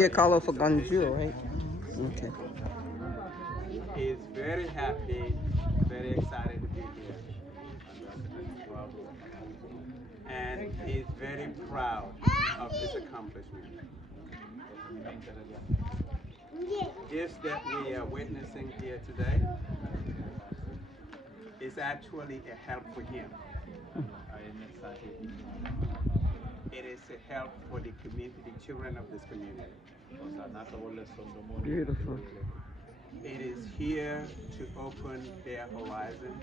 see a color for Gunjur, right? Okay. He's very happy, very excited to be here. And he's very proud of his accomplishment. This that we are witnessing here today is actually a help for him. It is a help for the community, the children of this community. Beautiful. It is here to open their horizon.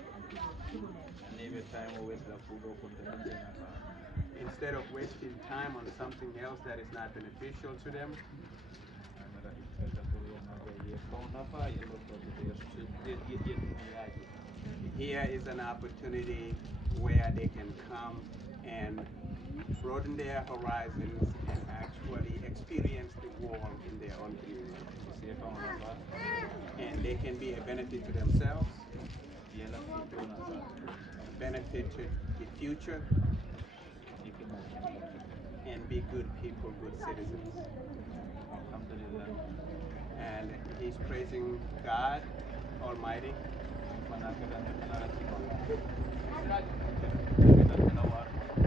Instead of wasting time on something else that is not beneficial to them, here is an opportunity where they can come and broaden their horizons and actually experience the world in their own community. And they can be a benefit to themselves, a benefit to the future, and be good people, good citizens. And he's praising God Almighty.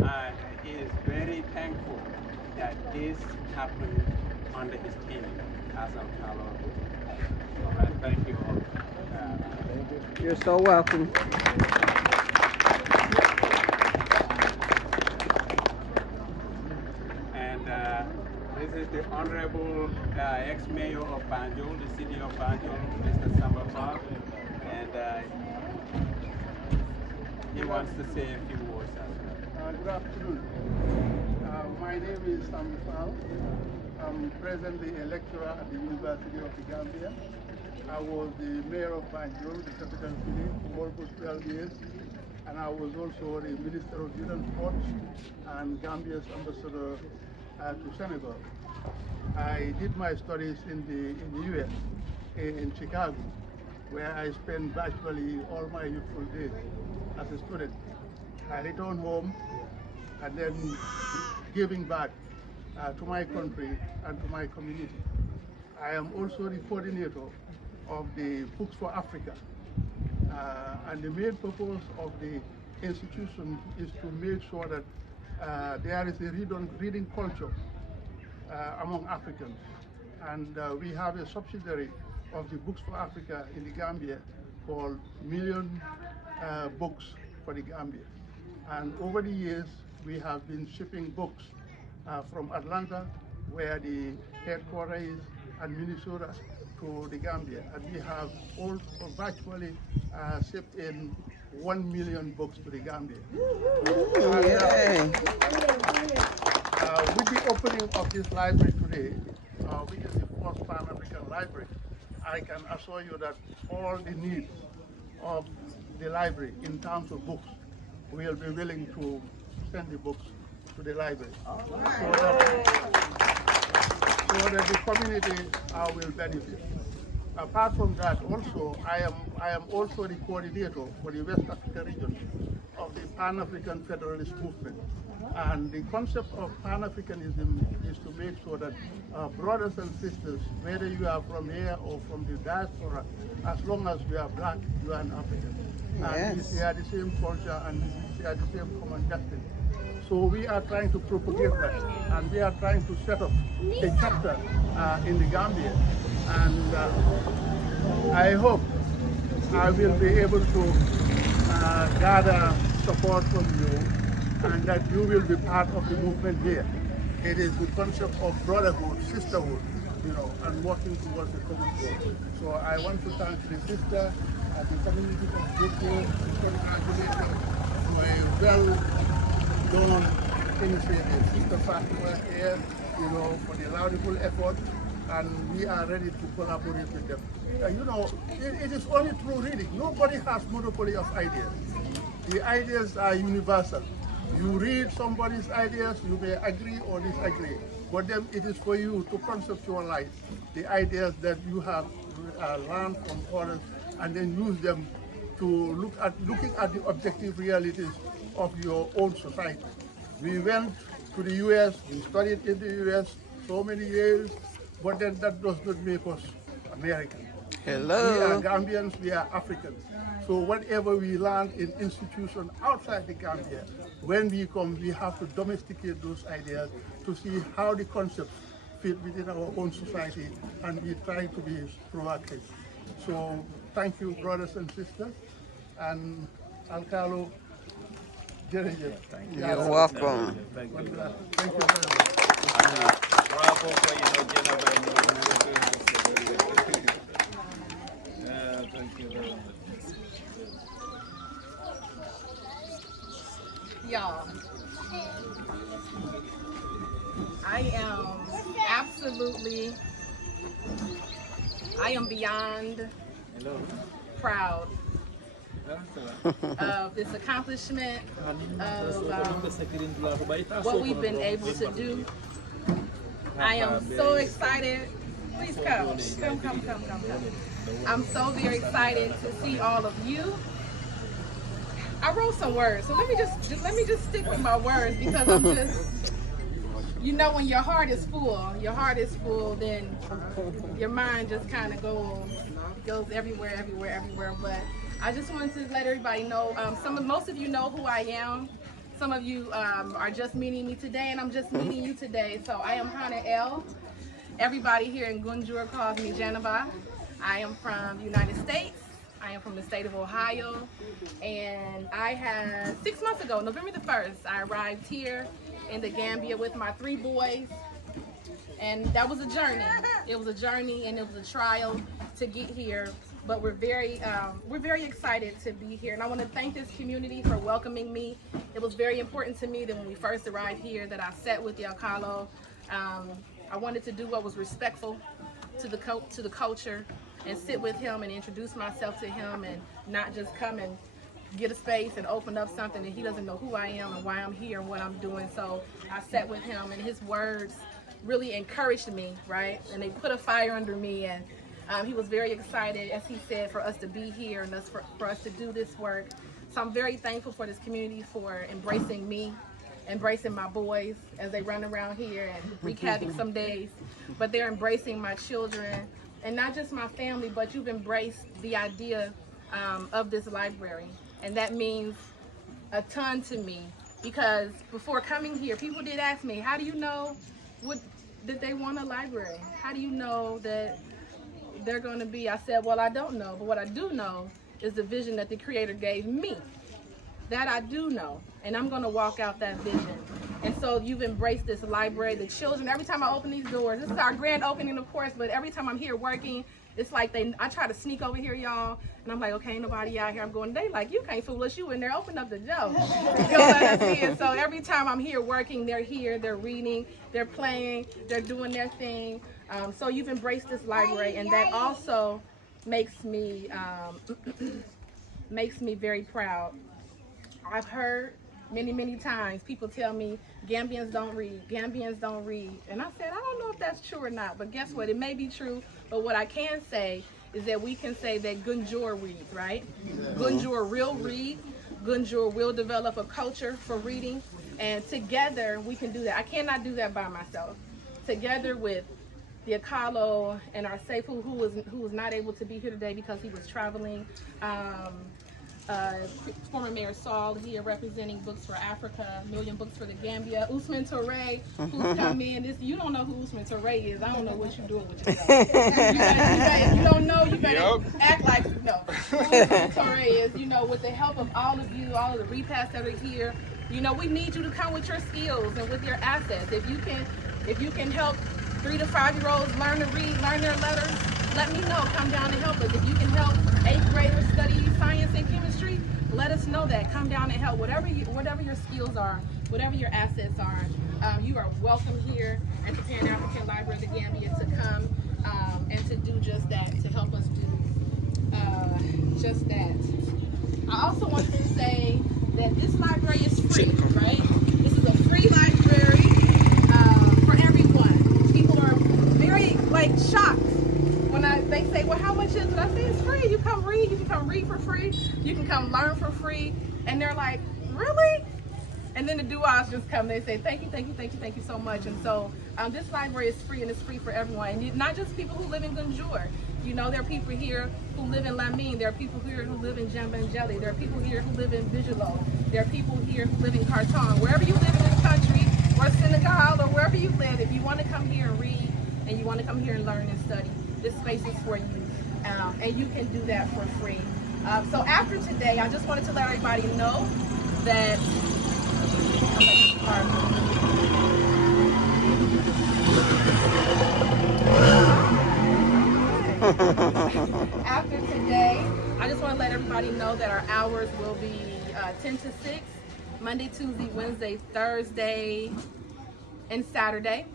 And he is very thankful that this happened under his tenure as Alcalde. Thank you all. You're so welcome. And this is the Honorable ex-mayor of Banjul, the city of Banjul, Mr. Samba Park. And he wants to say a few words as well. Good afternoon. My name is Sam Fall. I'm presently a lecturer at the University of the Gambia. I was the mayor of Banjul, the capital city, for almost 12 years. And I was also the Minister of Youth and Sports and Gambia's ambassador to Senegal. I did my studies in the US, in Chicago, where I spent virtually all my youthful days as a student. I returned home and then giving back to my country and to my community. I am also the coordinator of the Books for Africa. And the main purpose of the institution is to make sure that there is a reading culture among Africans. And we have a subsidiary of the Books for Africa in the Gambia called Million Books for the Gambia. And over the years, we have been shipping books from Atlanta, where the headquarters is, and Minnesota to the Gambia. And we have all virtually shipped in 1 million books to the Gambia. And, with the opening of this library today, which is the first Pan-African library, I can assure you that all the needs of the library in terms of books, we'll be willing to send the books to the library so that the community will benefit. Apart from that, also, I am also the coordinator for the West Africa region of the Pan-African Federalist Movement. And the concept of Pan-Africanism is to make sure that brothers and sisters, whether you are from here or from the diaspora, as long as you are black, you are an African. And we share the same culture and we share the same common destiny. So we are trying to propagate that, and we are trying to set up a chapter in the Gambia. And I hope I will be able to gather support from you, and that you will be part of the movement here. It is the concept of brotherhood, sisterhood, and working towards the common goal. So I want to thank the sister and the community of Gunjur, the congratulations for a well-done initiative. Sister Fatima here, for the laudable effort, and we are ready to collaborate with them. It is only through reading. Nobody has monopoly of ideas. The ideas are universal. You read somebody's ideas, you may agree or disagree, but then it is for you to conceptualize the ideas that you have learned from others, and then use them to looking at the objective realities of your own society. We went to the US, we studied in the US so many years, but then that does not make us American. We are Hello. Gambians, we are Africans. So whatever we learn in institutions outside the Gambia, when we come, we have to domesticate those ideas to see how the concepts fit within our own society, and we try to be proactive. So thank you, brothers and sisters, and Alcalo, Jerry. You're welcome. Thank you very much. Bravo for thank you very much. Y'all, I am beyond proud of this accomplishment, of what we've been able to do. I am so excited. Please come. Come. I'm so very excited to see all of you. I wrote some words, so let me just stick with my words, because I'm just, you know, when your heart is full, then your mind just kind of goes everywhere. But I just wanted to let everybody know, most of you know who I am. Some of you are just meeting me today, and I'm just meeting you today. So I am Hannah L. Everybody here in Gunjur calls me Janaba. I am from the United States. I am from the state of Ohio, and I had 6 months ago, November the 1st, I arrived here in the Gambia with my 3 boys, and that was a journey. It was a journey, and it was a trial to get here, but we're very excited to be here, and I want to thank this community for welcoming me. It was very important to me that when we first arrived here that I sat with the Alcalo. I wanted to do what was respectful to the culture, and sit with him and introduce myself to him, and not just come and get a space and open up something and he doesn't know who I am and why I'm here and what I'm doing. So I sat with him, and his words really encouraged me, right? And they put a fire under me, and he was very excited, as he said, for us to be here and for us to do this work. So I'm very thankful for this community for embracing me, embracing my boys as they run around here and wreak havoc some days, but they're embracing my children. And not just my family, but you've embraced the idea of this library. And that means a ton to me, because before coming here, people did ask me, how do you know that they want a library? How do you know that they're going to be? I said, well, I don't know. But what I do know is the vision that the Creator gave me. That I do know. And I'm going to walk out that vision. And so you've embraced this library, the children. Every time I open these doors, this is our grand opening, of course, but every time I'm here working, it's like I try to sneak over here, y'all, and I'm like, okay, ain't nobody out here. I'm going, they like, you can't fool us, you in there, open up the door. You know what I'm saying? So every time I'm here working, they're here, they're reading, they're playing, they're doing their thing. So you've embraced this library, and that also makes me very proud. I've heard many times people tell me Gambians don't read, and I said, I don't know if that's true or not, but guess what, it may be true. But what I can say is that we can say that Gunjur reads, right? Gunjur will read. Gunjur will develop a culture for reading, and together we can do that. I cannot do that by myself. Together with the Akalo and our Seifu, who was not able to be here today because he was traveling. Former Mayor Saul here representing Books for Africa, Million Books for the Gambia. Usman Touré, who's come in. You don't know who Usman Touré is. I don't know what you're doing with yourself. If you don't know, you better act like you know. Who Usman Touré is, with the help of all of you, all of the repasts that are here, we need you to come with your skills and with your assets. If you can help 3 to 5-year-olds learn to read, learn their letters, let me know. Come down and help us. If you can help 8th graders study science and chemistry, let us know that. Come down and help. Whatever your skills are, whatever your assets are, you are welcome here at the Pan-African Library of the Gambia to come and to do just that, to help us do just that. I also wanted to say that this library is free, right? This is a free library for everyone. People are very shocked when they say, well, how much is it? I say it's free. You come read. You can come read for free. You can come learn for free. And they're like, really? And then the doo-ahs just come. They say, thank you, thank you, thank you, thank you so much. And so this library is free, and it's free for everyone. And not just people who live in Gunjur. You know, there are people here who live in Lamine. There are people here who live in Jambanjelly. There are people here who live in Bijelo. There are people here who live in Khartoum. Wherever you live in this country, or Senegal, or wherever you live, if you want to come here and read, and you want to come here and learn and study, this space is for you. And you can do that for free. So after today, I just wanted to let everybody know that after today, I just want to let everybody know that our hours will be 10 to 6, Monday, Tuesday, Wednesday, Thursday, and Saturday.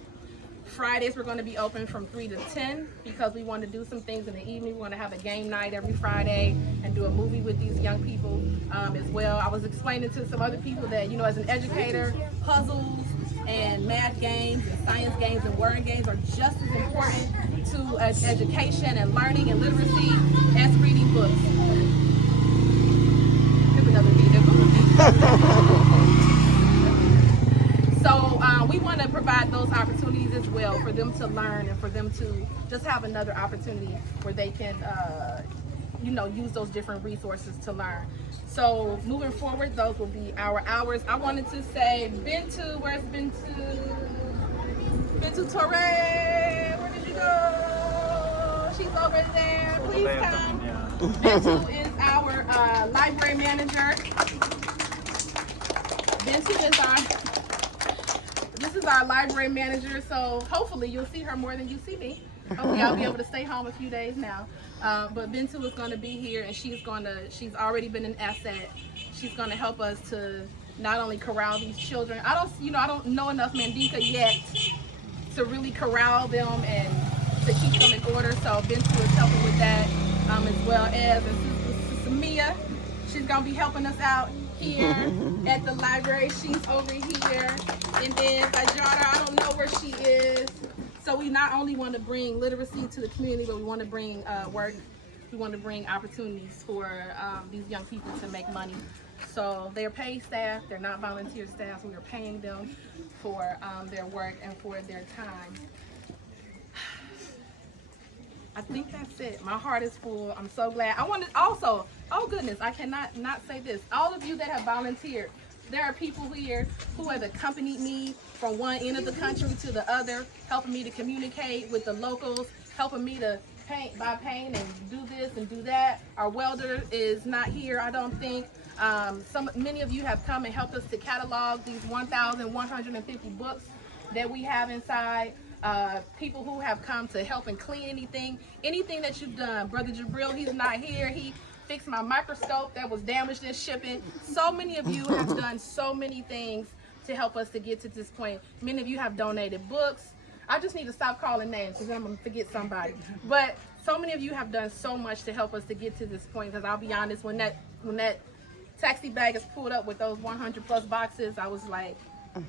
Fridays we're going to be open from 3 to 10 because we want to do some things in the evening. We want to have a game night every Friday and do a movie with these young people as well. I was explaining to some other people that, you know, as an educator, puzzles and math games and science games and word games are just as important to education and learning and literacy as reading books. Here's another vehicle. So we want to provide those opportunities as well for them to learn and for them to just have another opportunity where they can, you know, use those different resources to learn. So moving forward, those will be our hours. I wanted to say, Bintu, where's Bintu? Bintu Torre, where did you go? She's over there. Please come. Bintu is our library manager. Bintu is this is our library manager, so hopefully you'll see her more than you see me. Hopefully I'll be able to stay home a few days now. But Bintu is going to be here, and she's already been an asset. She's going to help us to not only corral these children. I don't know enough Mandinka yet to really corral them and to keep them in order. So Bintu is helping with that as well as Mia. She's going to be helping us out here at the library. She's over here. And then Ajara, I don't know where she is. So we not only want to bring literacy to the community, but we want to bring work. We want to bring opportunities for these young people to make money. So they're paid staff. They're not volunteer staff. So we're paying them for their work and for their time. I think that's it. My heart is full. I'm so glad. I want to also, oh goodness, I cannot not say this. All of you that have volunteered, there are people here who have accompanied me from one end of the country to the other, helping me to communicate with the locals, helping me to buy paint and do this and do that. Our welder is not here, I don't think. Many of you have come and helped us to catalog these 1,150 books that we have inside. People who have come to help and clean anything that you've done. Brother Jabril, he's not here. He fixed my microscope that was damaged in shipping. So many of you have done so many things to help us to get to this point. Many of you have donated books. I just need to stop calling names because I'm going to forget somebody. But so many of you have done so much to help us to get to this point, because I'll be honest, when that taxi bag is pulled up with those 100 plus boxes, I was like,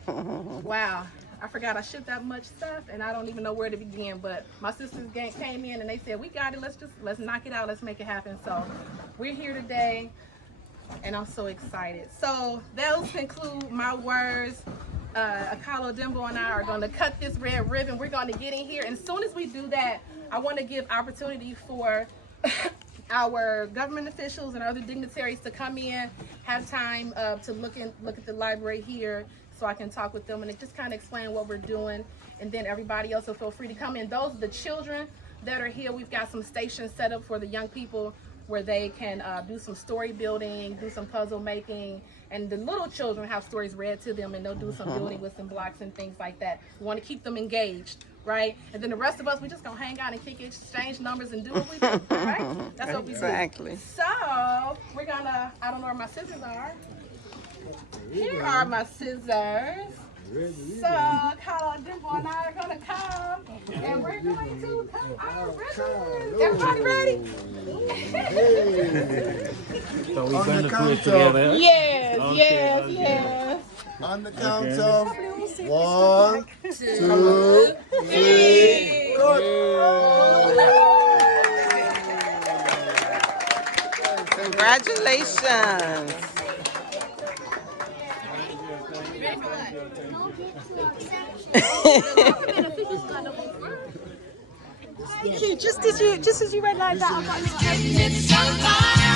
wow. I forgot I shipped that much stuff, and I don't even know where to begin. But my sisters came in and they said, we got it, let's knock it out, let's make it happen. So we're here today, and I'm so excited. So those conclude my words. Akalo Dembo and I are going to cut this red ribbon. We're going to get in here, and as soon as we do that, I want to give opportunity for our government officials and other dignitaries to come in, have time to look at the library here, so I can talk with them and just kind of explain what we're doing. And then everybody else will feel free to come in. Those are the children that are here. We've got some stations set up for the young people where they can do some story building, do some puzzle making, and the little children have stories read to them, and they'll do some building with some blocks and things like that. We want to keep them engaged, right? And then the rest of us, we just gonna hang out and kick it, exchange numbers, and do what we do, right? That's what we do. Exactly. So we're gonna, I don't know where my scissors are. Here are my scissors. So Carla Dimple and I are gonna come, and we're going to cut our ribbons. Everybody ready? So we're going to do it together? Yes, Okay, yes. On the count of 1, 2, 3. Congratulations. Thank you. Just as you read like that, I got a little